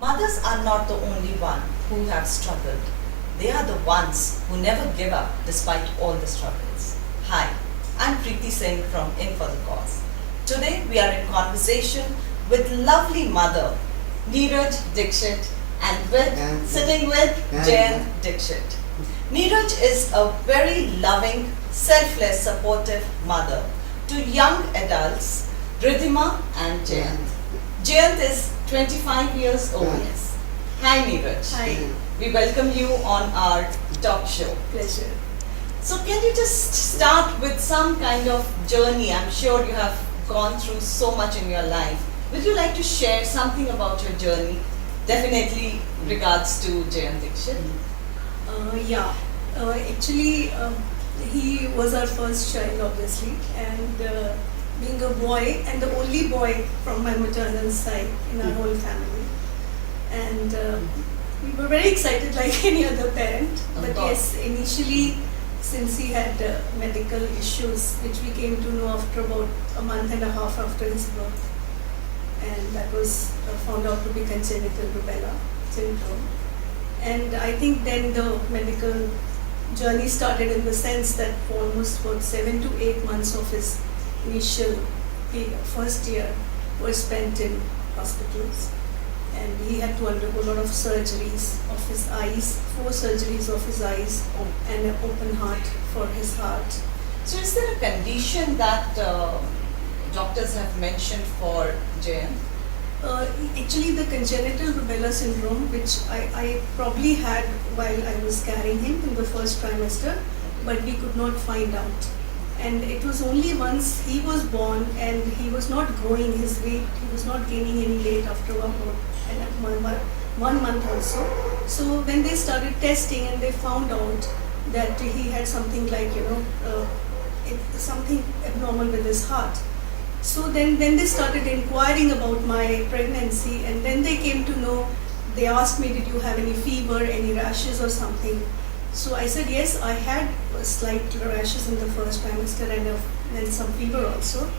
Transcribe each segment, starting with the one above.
Mothers are not the only one who have struggled. They are the ones who never give up despite all the struggles. Hi, I'm Preeti Singh from In for the Cause. Today we are in conversation with lovely mother Neeraj Dixit and sitting with Jayant Dixit. Neeraj is a very loving, selfless, supportive mother to young adults, Ridhima and Jayant. Jayant is 25 years old. Yes. Hi Neeraj. Hi. We welcome you on our talk show. Pleasure. So can you just start with some kind of journey? I'm sure you have gone through so much in your life. Would you like to share something about your journey? Definitely regards to Jayant Dixit. Yeah. Actually, he was our first child, obviously, and being a boy and the only boy from my maternal side in our whole family, and we were very excited like any other parent. Of But course. yes, initially, since he had medical issues, which we came to know after about a month and a half after his birth, and that was found out to be congenital rubella syndrome. And I think then the medical journey started in the sense that for almost about 7 to 8 months of his initial first year were spent in hospitals. And he had to undergo a lot of surgeries of his eyes, 4 surgeries of his eyes, and an open heart for his heart. So is there a condition that doctors have mentioned for Jayant? Actually, the congenital rubella syndrome, which I probably had while I was carrying him in the first trimester, but we could not find out. And it was only once he was born and he was not growing his weight, he was not gaining any weight after 1 month also. So when they started testing and they found out that he had something like, something abnormal with his heart. So then they started inquiring about my pregnancy, and then they came to know, they asked me, did you have any fever, any rashes or something? So I said, yes, I had slight rashes in the first trimester and some fever also.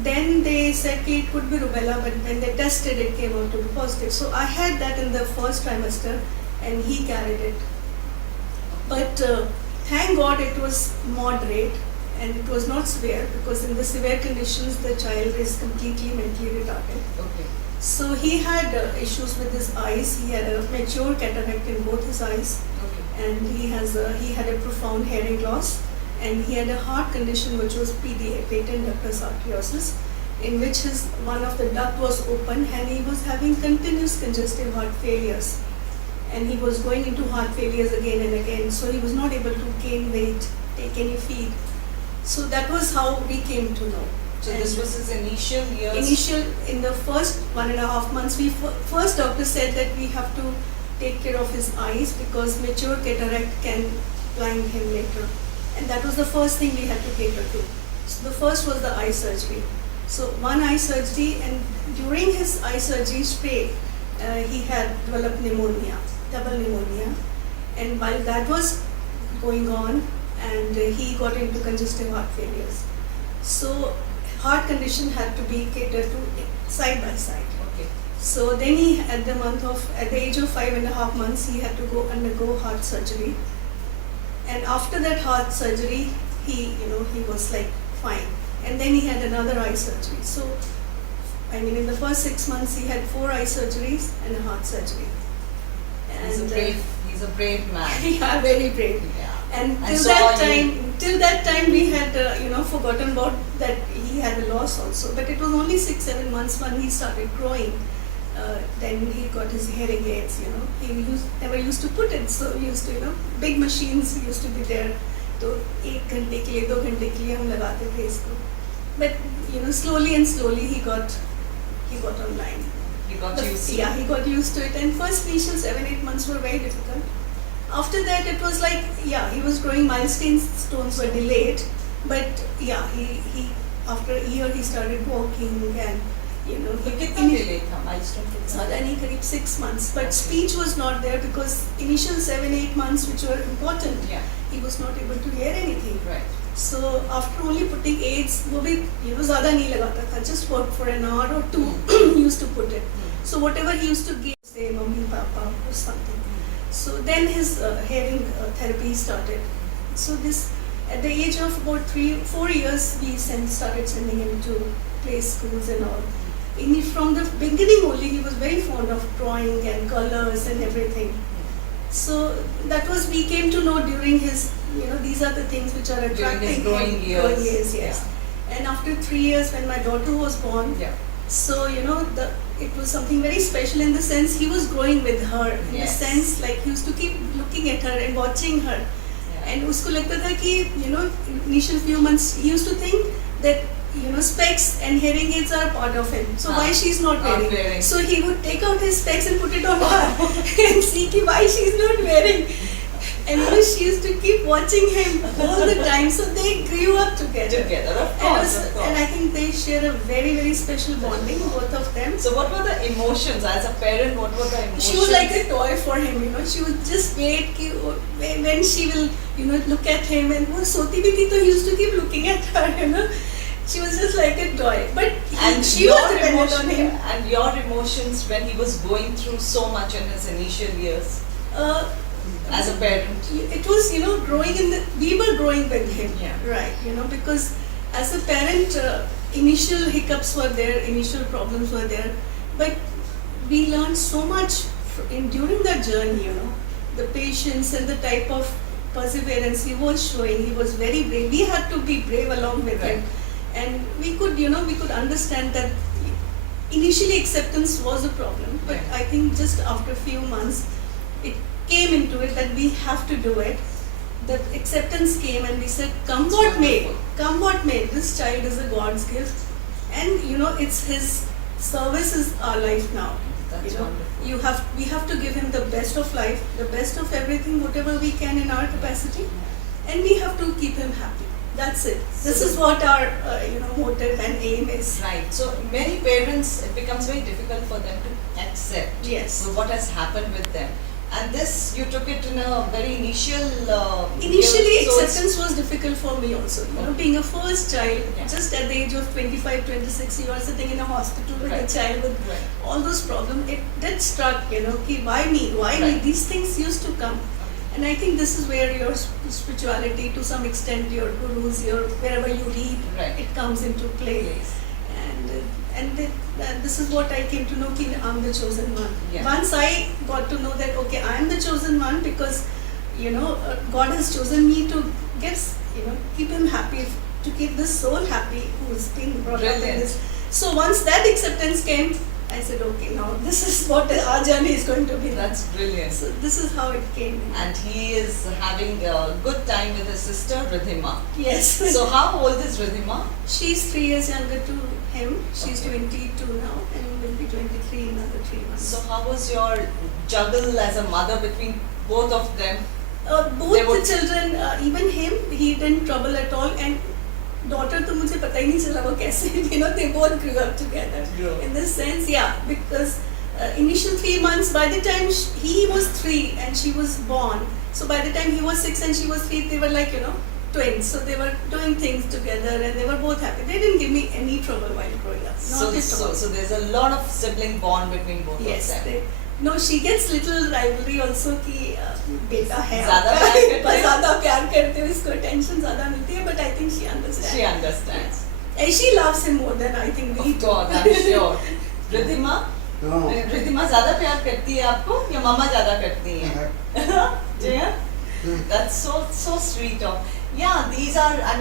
Then they said it could be rubella, but when they tested it came out to be positive. So I had that in the first trimester and he carried it. But thank God it was moderate. And it was not severe, because in the severe conditions the child is completely mentally retarded. Okay. So he had issues with his eyes. He had a mature cataract in both his eyes, Okay. and he had a profound hearing loss, and he had a heart condition which was PDA, patent ductus arteriosus, in which one of the duct was open, and he was having continuous congestive heart failures, and he was going into heart failures again and again. So he was not able to gain weight, take any feed. So that was how we came to know. So And this was his initial years? in the first 1.5 months, first doctor said that we have to take care of his eyes because mature cataract can blind him later. And that was the first thing we had to cater to. So the first was the eye surgery. So one eye surgery, and during his eye surgery straight, he had developed pneumonia, double pneumonia. And while that was going on, and he got into congestive heart failures. So heart condition had to be catered to side by side. Okay. So then he, at the age of 5.5 months, he had to undergo heart surgery. And after that heart surgery, he was like fine. And then he had another eye surgery. So, in the first 6 months, he had 4 eye surgeries and a heart surgery. He's a brave man. Yeah, very brave. Yeah. And I till saw that time we had forgotten about that he had a loss also. But it was only 6-7 months when he started growing. Then he got his hearing aids. He never used to put it. So we used to big machines used to be there. तो 1 घंटे के लिए 2 घंटे के लिए हम लगाते थे इसको. But slowly and slowly he got online. He got used to Yeah, he got used to it. And first initial 7-8 months were very difficult. After that, it was like, he was growing, milestones were delayed, but he after a year he started walking, and तो कितना delay था milestone कितना? ज़्यादा नहीं, करीब 6 months. But speech was not there because initial 7-8 months, which were important, Yeah. he was not able to hear anything. Right. So after only putting aids, वो भी ज़्यादा नहीं लगाता था, just for an hour or two he used to put it. So whatever he used to give say mummy, papa or something. So then his hearing therapy started. So this, at the age of about 3-4 years, we started sending him to play schools and all. From the beginning only, he was very fond of drawing and colors and everything. So that was, we came to know during his, these are the things which are attracting him. Growing years. Growing years, yes. And after 3 years, when my daughter was born, so it was something very special in the sense he was growing with her. In the sense, like he used to keep looking at her and watching her. And usko lagta tha ki, initial few months, he used to think that specs and hearing aids are part of him. So why she's not wearing? So he would take out his specs and put it on her and see ki why she's not wearing. And she used to keep watching him all the time. So they grew up together. Of course. And I think they share a very, very special bonding, both of them. So what were the emotions as a parent? What were the emotions? She was like a toy for him. She would just wait when she will, look at him. And wo soti bhi thi, so he used to keep looking at her. She was just like a toy. But she was dependent on him. And your emotions when he was going through so much in his initial years as a parent? It was, we were growing with him. Right, because as a parent, initial hiccups were there, initial problems were there. But we learned so much during that journey, the patience and the type of perseverance he was showing. He was very brave. We had to be brave along with him. And we could understand that initially acceptance was a problem, but I think just after a few months, it came into it that we have to do it. The acceptance came and we said, come what may, this child is a God's gift. And it's his service is our life now. That's wonderful. We have to give him the best of life, the best of everything, whatever we can in our capacity, and we have to keep him happy. That's it. This is what our motive and aim is. Right. So many parents, it becomes very difficult for them to accept what has happened with them. And this, you took it in a very initial... Initially, acceptance was difficult for me also. Being a first child, just at the age of 25, 26, you are sitting in a hospital with a child with all those problems. It did struck, why me? Why me? These things used to come. And I think this is where your spirituality, to some extent, your gurus, wherever you read, it comes into play. And this is what I came to know, that I'm the chosen one. Once I got to know that, okay, I am the chosen one because, God has chosen me to keep him happy, to keep this soul happy who's been brought up in this. So once that acceptance came, I said, okay, now this is what our journey is going to be. That's brilliant. So this is how it came. And he is having a good time with his sister, Ridhima. Yes. So how old is Ridhima? She's 3 years younger to him. She's 22 now and will be 23 in another 3 months. So how was your juggle as a mother between both of them? Both the children, even him, he didn't trouble at all. And daughter to मुझे पता ही नहीं चला वो कैसे, they both grew up together. In this sense, because initial 3 months, by the time he was 3 and she was born, so by the time he was 6 and she was 3, they were like, twins. So they were doing things together and they were both happy. They didn't give me any trouble while growing up. Not at all. So there's a lot of sibling bond between both of them. No, she gets little rivalry also कि बेटा है ज़्यादा प्यार करते हैं, इसको attention ज़्यादा मिलती है, but I think she understands. She understands. And she loves him more than I think we do. Of course, I'm sure. Ridhima, Ridhima ज़्यादा प्यार करती है आपको या मामा ज़्यादा करती हैं? Jaya? That's so sweet of. Yeah,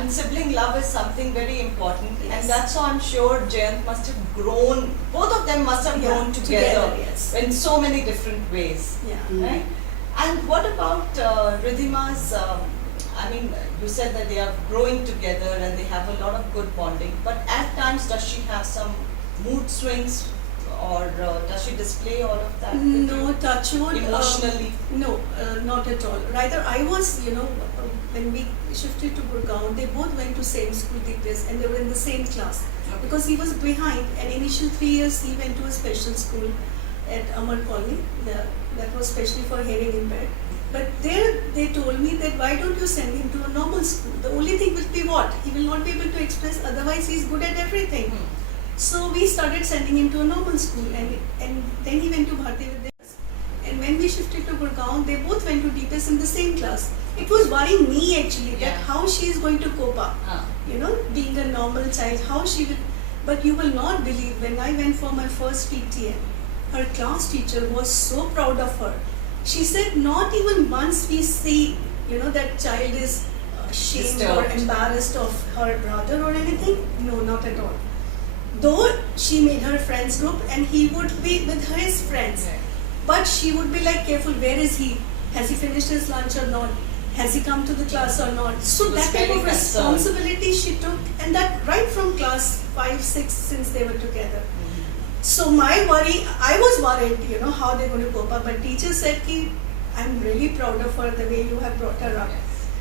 sibling love is something very important, and that's how I'm sure Jayant must have grown, both of them must have grown together in so many different ways. Right? And what about Ridhima's, you said that they are growing together and they have a lot of good bonding, but at times does she have some mood swings? Or does she display all of that? No, touch wood. Emotionally? No, not at all. Rather, I was, when we shifted to Gurgaon, they both went to same school, and they were in the same class. Because he was behind, and initial 3 years he went to a special school at Amar Colony. That was specially for hearing impaired. But there they told me that why don't you send him to a normal school? The only thing will be what? He will not be able to express, otherwise he's good at everything. So we started sending him to a normal school, and then he went to Bharti Vidya. And when we shifted to Gurgaon, they both went to DPS in the same class. It was worrying me actually that Yeah. how she is going to cope up. You know, being a normal child, how she will. But you will not believe, when I went for my first PTM, her class teacher was so proud of her. She said, not even once we see, you know, that child is ashamed or Disturbed. embarrassed of her brother or anything. No, not at all. Though she made her friends group and he would be with his friends. Right. But she would be like careful, where is he? Has he finished his lunch or not? Has he come to the class or not? So She was that type very of concerned. responsibility she took, and that right from class 5, 6, since they were together. So my worry, I was worried, you know, how they're going to cope up. But teacher said, ki, I'm really proud of her, the way you have brought her up.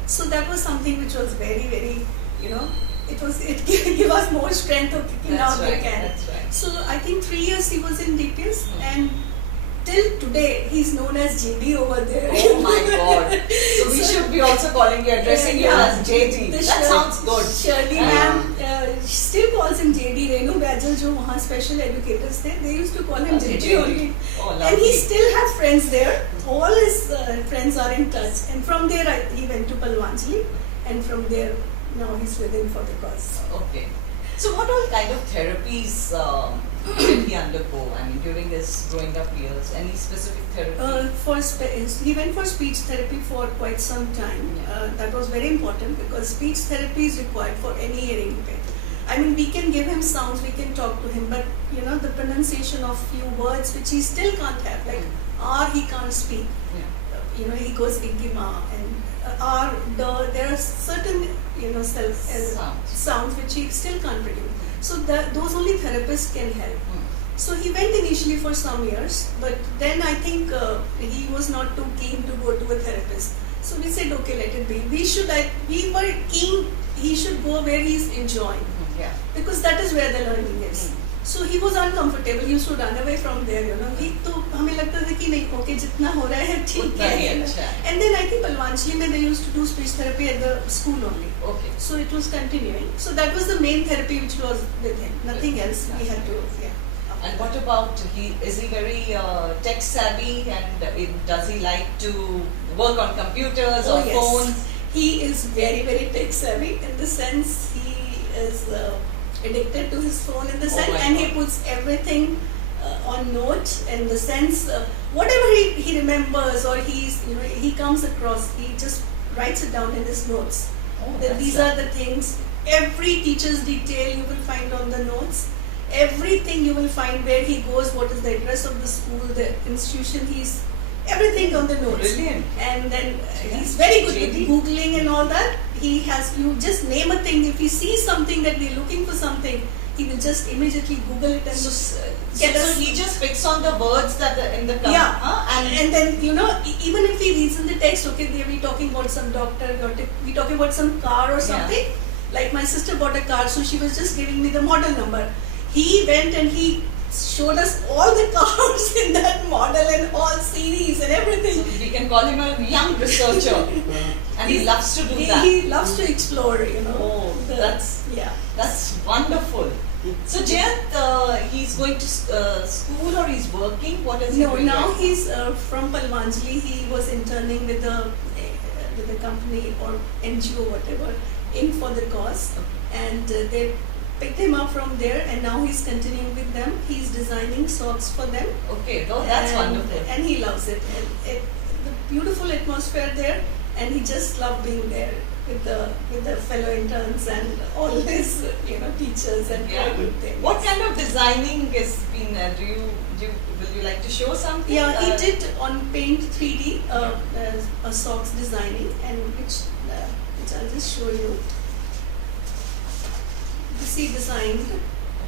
So that was something which was very, very, you know, it gave us more strength of kicking That's out right, they can. that's right. So I think 3 years he was in DPS, and till today he's known as JD over there. Oh my God. So we should be also calling you, addressing you Yeah. as JD. The That sounds good. Shirley ma'am still calls him JD. Renu Bajal, जो वहाँ special educators थे, they used to call him Okay, JD JD. only. Oh, And lovely. he still has friends there. All his friends are in touch. And from there he went to Palwanjali, and from there now he's within for the cause. Okay. So what all kind of therapies did he undergo? I mean, during his growing up years, any specific therapy? He went for speech therapy for quite some time. That was very important because speech therapy is required for any hearing impairment. I mean, we can give him sounds, we can talk to him, but you know, the pronunciation of few words which he still can't have, like R, he can't speak. Yeah. You know, he goes Igima and R, the, there are certain, you know, sounds which he still can't produce. So those only therapists can help. So he went initially for some years, but then I think he was not too keen to go to a therapist. So we said, okay, let it be. We were keen he should go where he's enjoying, Yeah. because that is where the learning is. So he was uncomfortable. He used to run away from there. You know, he तो हमें लगता था कि नहीं, okay, जितना हो रहा है ठीक उतना ही है. अच्छा है. And then I think Palwanjali में they used to do speech therapy at the school only. Okay. So it was continuing. So that was the main therapy which was with him. Nothing else we had to. Yeah. And what about is he very tech savvy, and does he like to work on computers or yes. phones? He is very, very tech savvy in the sense he is addicted to his phone in the Oh sense, my and he God. puts everything on note in the sense whatever he remembers or he comes across, he just writes it down in his notes. Oh, That that's these are the things. Every teacher's detail you will find on the notes. Everything you will find, where he goes, what is the address of the school, the institution, everything on the notes. Brilliant. And then Yeah. he's very good JD. with Googling and all that. You just name a thing. If he sees something that we're looking for something, he will just immediately Google it and get So us. he just picks on the words that are in the Yeah, and and then even if he reads in the text, okay, they be talking about some doctor, we talking about some car or something. Like my sister bought a car, so she was just giving me the model number. He went and he showed us all the cars in that model and all series and everything. So we can call him a young researcher, and he loves to do that. He loves to explore, Oh, that's wonderful. So Jayant, he's going to school or he's working? What is he No, doing? now right he's from Palwanjali. He was interning with the company or NGO, whatever, in for the cause, and they picked him up from there, and now he's continuing with them. He's designing socks for them. Okay, oh, that's wonderful. And he loves it. And the beautiful atmosphere there, and he just loved being there with the fellow interns and all his teachers and all good things. What kind of designing has been? Will you like to show something? Yeah, he did on Paint 3D a socks designing, and which I'll just show you. This he designed.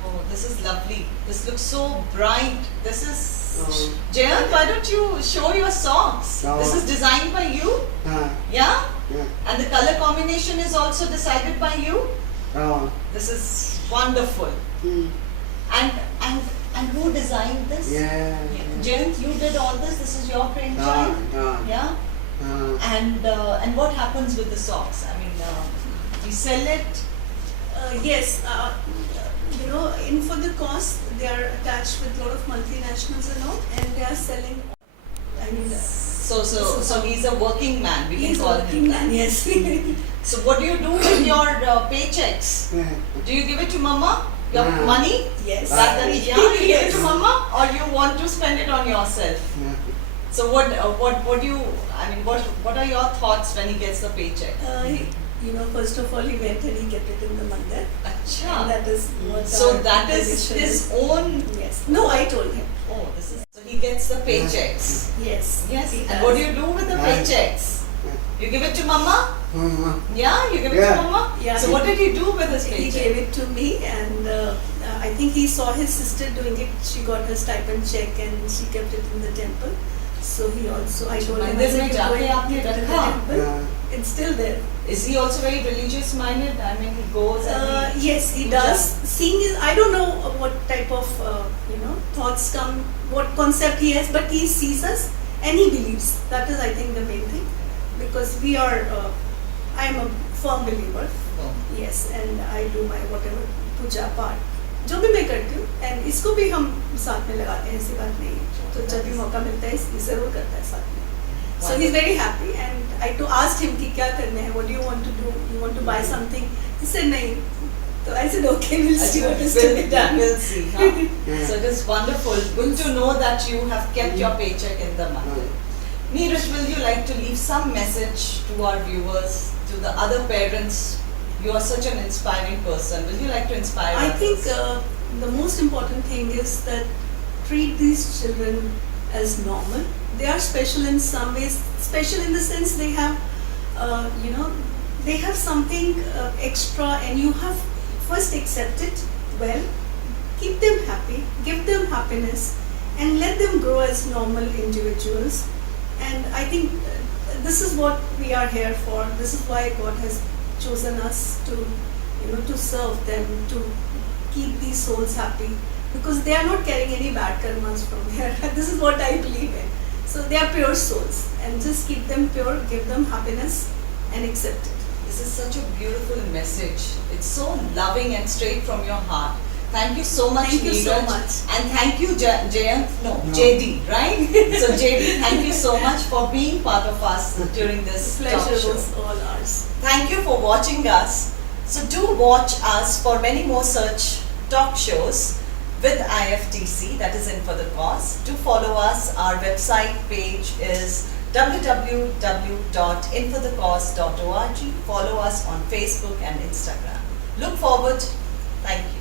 Oh, this is lovely. This looks so bright. This is Jayant. Why don't you show your socks? This is designed by you. Yeah. And the color combination is also decided by you. This is wonderful. And who designed this? Jayant, you did all this. This is your brainchild. Yeah. And what happens with the socks? I mean, we sell it. Yes, in for the cause, they are attached with a lot of multinationals and all, and they are selling I mean, So he's a working man. We can he's call working him. man, yes. So what do you do with your paychecks? Do you give it to mama? Your money? Yes. That you give it Yes. to mama, or you want to spend it on yourself? So what do you? I mean, what are your thoughts when he gets the paycheck? First of all, he went and he kept it in the mandir. Acha. And that is what So our that is tradition his own. Yes. No, I told him. Oh, this is. So he gets the paychecks. Yes. Yes. he And does. what do you do with the paychecks? You give it to mama? Yeah, you give it Yeah. to mama? Yeah. So what did he do with his He paycheck? gave it to me, and I think he saw his sister doing it. She got her stipend check and she kept it in the temple. So he also, I told him, I मंदिर said, में "You go जाके and आपने keep it in the रखा?" temple. It's still there. Is he also very religious minded? I mean, he goes and he Yes, he puja. does. Seeing is, I don't know what type of thoughts come, what concept he has, but he sees us and he believes. That is, I think, the main thing, because we are. I am a firm believer. Oh. Yes, and I do my whatever puja part. जो भी मैं करती हूँ, and इसको भी हम साथ में लगाते हैं, ऐसी बात नहीं है. तो जब भी मौका मिलता है, ये जरूर करता है साथ में. So he's very happy, and I asked him कि क्या करना है, what do you want to do? You want to buy something? He said नहीं. So I said okay, we'll see what is to be done. We'll see. Huh? So it is wonderful. Good to know that you have kept your paycheck in the mandir. Neeraj, will you like to leave some message to our viewers, to the other parents? You are such an inspiring person. Will you like to inspire I others? think the most important thing is that treat these children as normal. They are special in some ways. Special in the sense they have, they have something extra, and you have first accept it well, keep them happy, give them happiness, and let them grow as normal individuals. And I think this is what we are here for. This is why God has chosen us to serve them, to keep these souls happy, because they are not carrying any bad karmas from here. This is what I believe in. So they are pure souls, and just keep them pure, give them happiness, and accept it. This is such a beautiful message. It's so loving and straight from your heart. Thank you so much, Thank you so Neeraj. much. And thank you, Jayant. No, JD, right? So JD, thank you so much for being part of us during this The talk pleasure show. was all ours. Thank you for watching us. So do watch us for many more such talk shows with IFTC, that is In For The Cause. Do follow us. Our website page is www.inforthecause.org. Follow us on Facebook and Instagram. Look forward. Thank you.